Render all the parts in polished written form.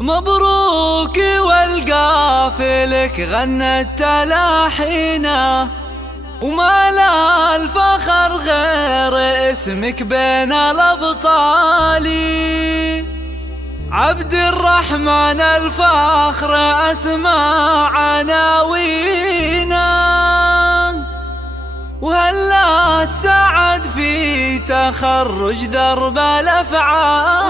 مبروك والقافلك غنت تلاحينا، وما لا الفخر غير اسمك بين الأبطال. عبد الرحمن الفخر أسمى عناوينا، وهلا السعد في تخرج درب الأفعال.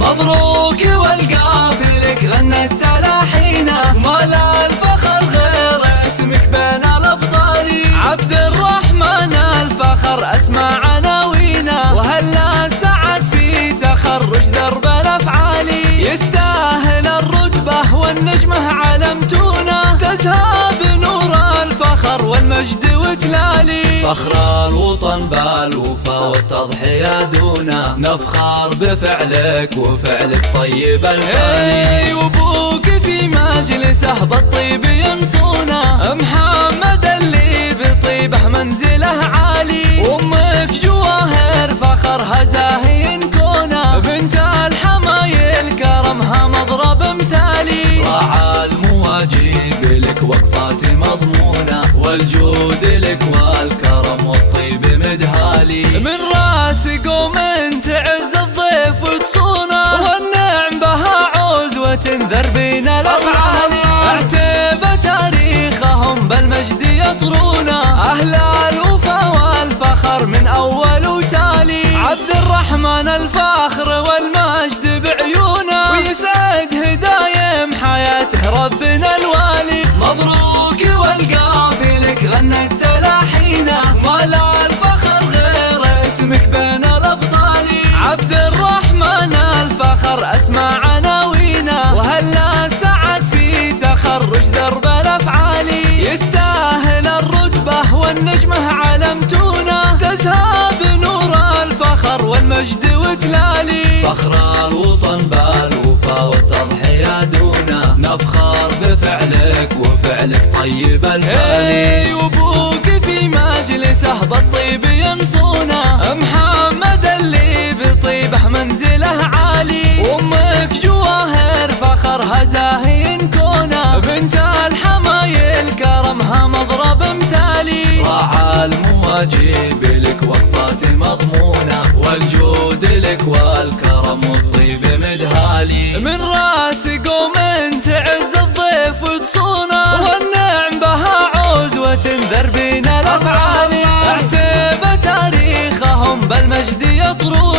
مبروك والقافلك غنت تلاحينا، وما لا الفخر غير اسمك بين الأبطال. عبد الرحمن الفخر أسمى عناوينا، وهلا سعد في تخرج درب الأفعال. يستاهل الرتبة والنجمة علمتونا، تزهى بنور الفخر والمجد وتلالي. فخر الوطن بالوفا والتضحية دونا، نفخر بفعلك وفعلك طيب الفاني. وابوك في مجلسه بالطيب ينصونا، محمد اللي بطيبه منزله عالي. وامك جواهر فخرها زاهي كونا، بنت الحمايل كرمها مضرب مثالي. راعى المواجيب لك وقفات مضمونة، والجود لك والكرم والطيب مدهالي. من راس قوم تعز الضيف وتصونه، والنعم بها عوزوة تنذر بين الأفعال. اعتب تاريخهم بالمجد يطرونا، أهل الوفا والفخر من أول وتالي. عبد الرحمن الفخر والمجد بعيونه، ويسعد هدايم حياته ربنا الوالي. مبروك والقافلك غنت تلاحينا، وما لا الفخر غير اسمك بين الأبطال. عبد الرحمن الفخر أسمى عناوينا، وهلا سعد في تخرج درب الأفعال. يستاهل الرتبة والنجمة علمتونا، تزهى بنور الفخر والمجد وتلالي. فخر الوطن بالوفا والتضحية دونا، نفخر بفعلك وفعلك طيب الفاني. وابوك في مجلسه بالطيب ينصونا، محمد اللي بطيبه منزله عالي. وامك جواهر فخرها زاهي كونا، بنت الحمايل كرمها مضرب مثالي. راعى المواجيب لك وقفات مضمونة، والجود لك والكرم والطيب مدهالي. من راس قوم تعز الضيف وتصونه، والنعم بها عوزوة تنذر بين الأفعال. اعتب تاريخهم بالمجد يطرون،